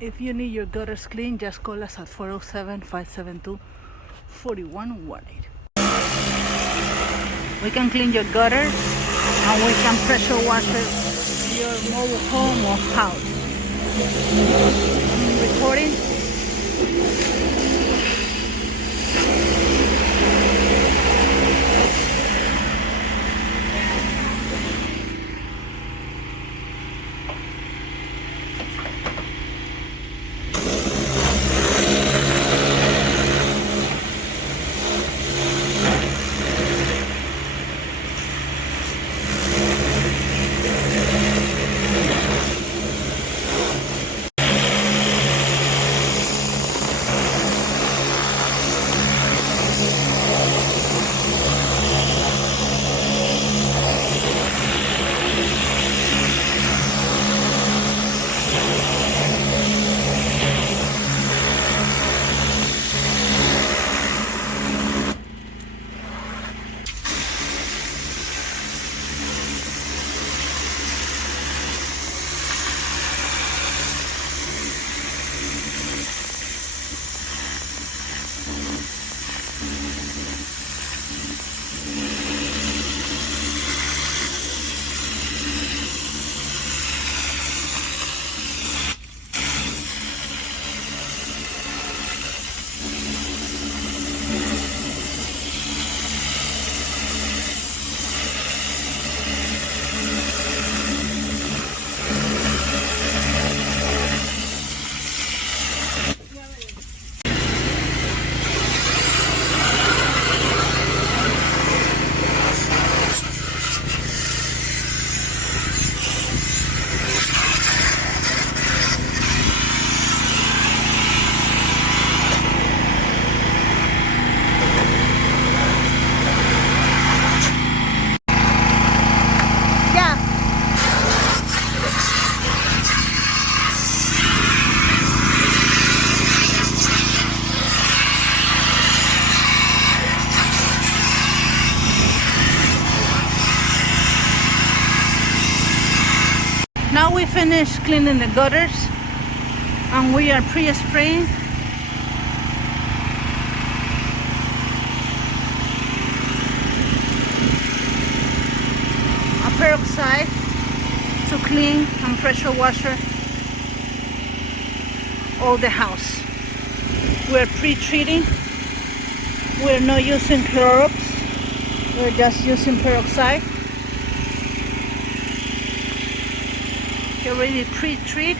If you need your gutters clean, just call us at 407-572-4118. We can clean your gutters and we can pressure wash your mobile home or house. Recording. Now we finished cleaning the gutters and we are pre-spraying a peroxide to clean and pressure washer all the house. We're pre-treating. We're not using Clorox. We're just using peroxide. Already pre-treat.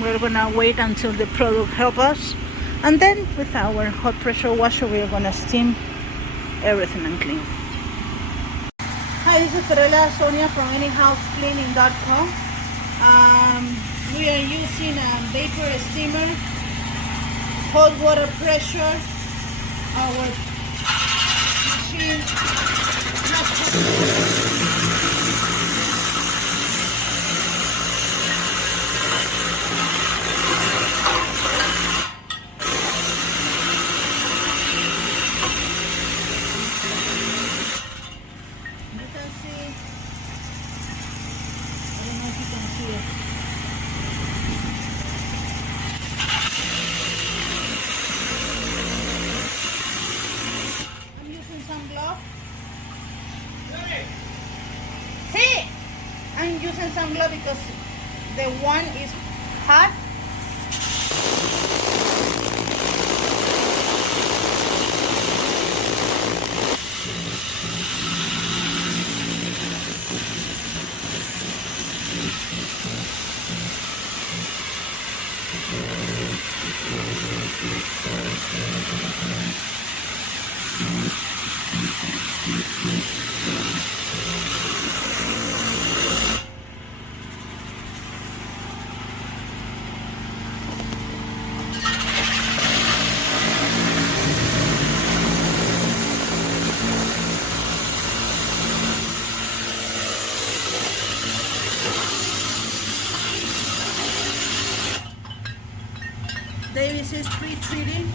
We're gonna wait until the product help us, and then with our hot pressure washer we're gonna steam everything and clean. Hi, this is Fiorella Sonia from anyhousecleaning.com. We are using a vapor steamer, hot water pressure. Our machine I'm using some glove because the one is hot. Davis is pre-treating.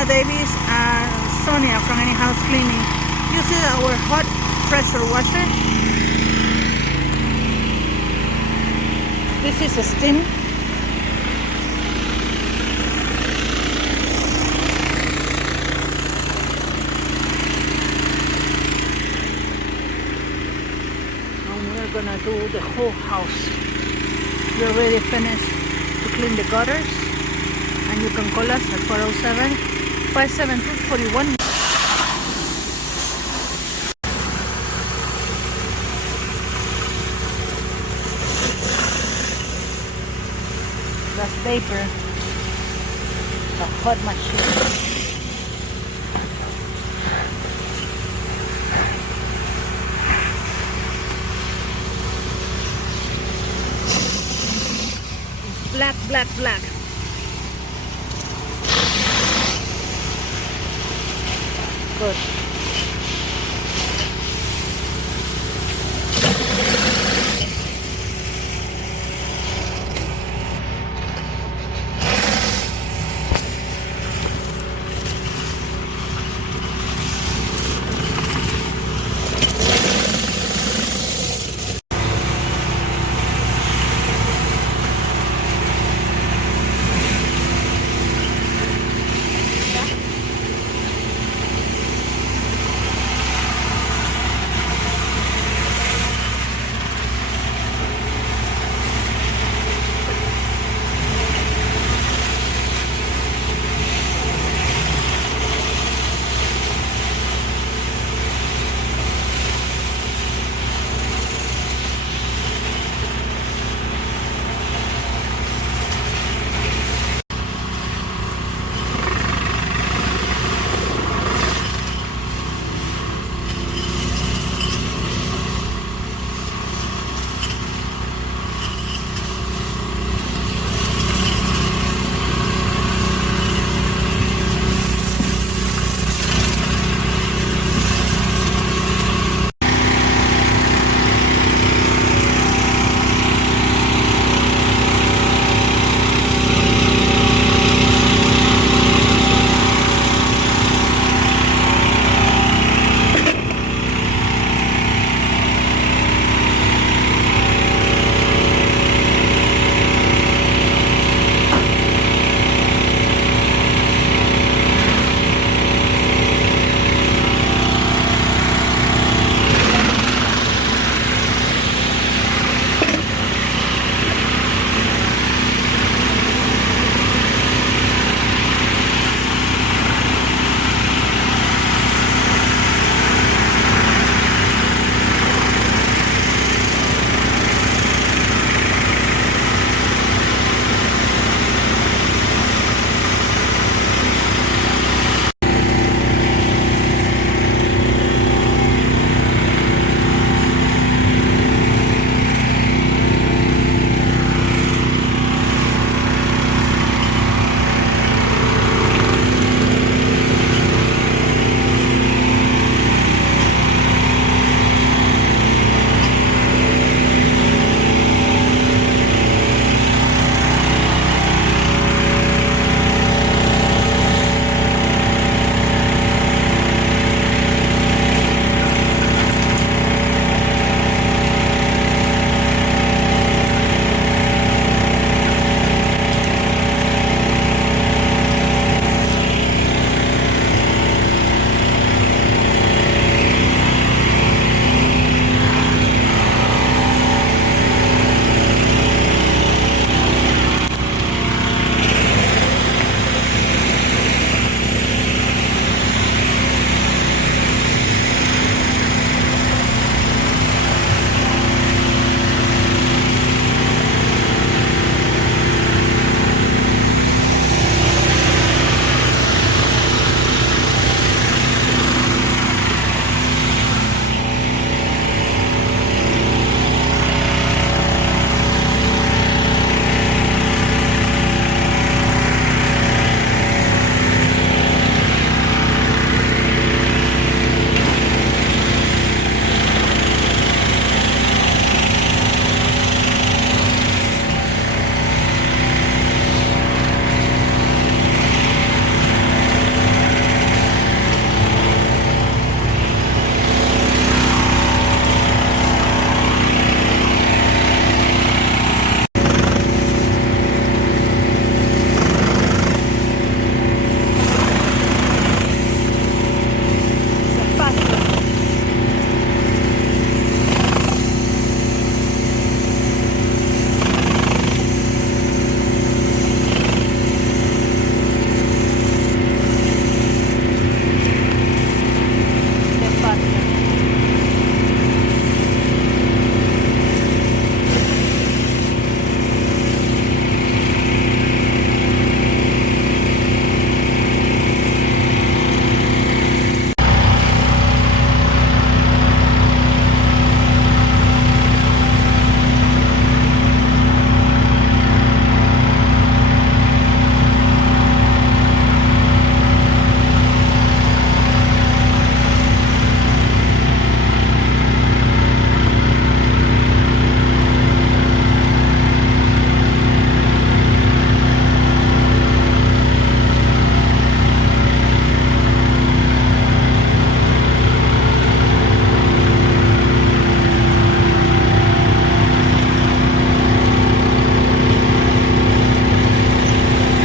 Fiorella Davis and Sonia from Any House Cleaning uses our hot pressure washer. This is a steam. And we're gonna do the whole house. We already finished to clean the gutters, and you can call us at 407-572-41. That's paper. The hot machine. Black, black, black. Good.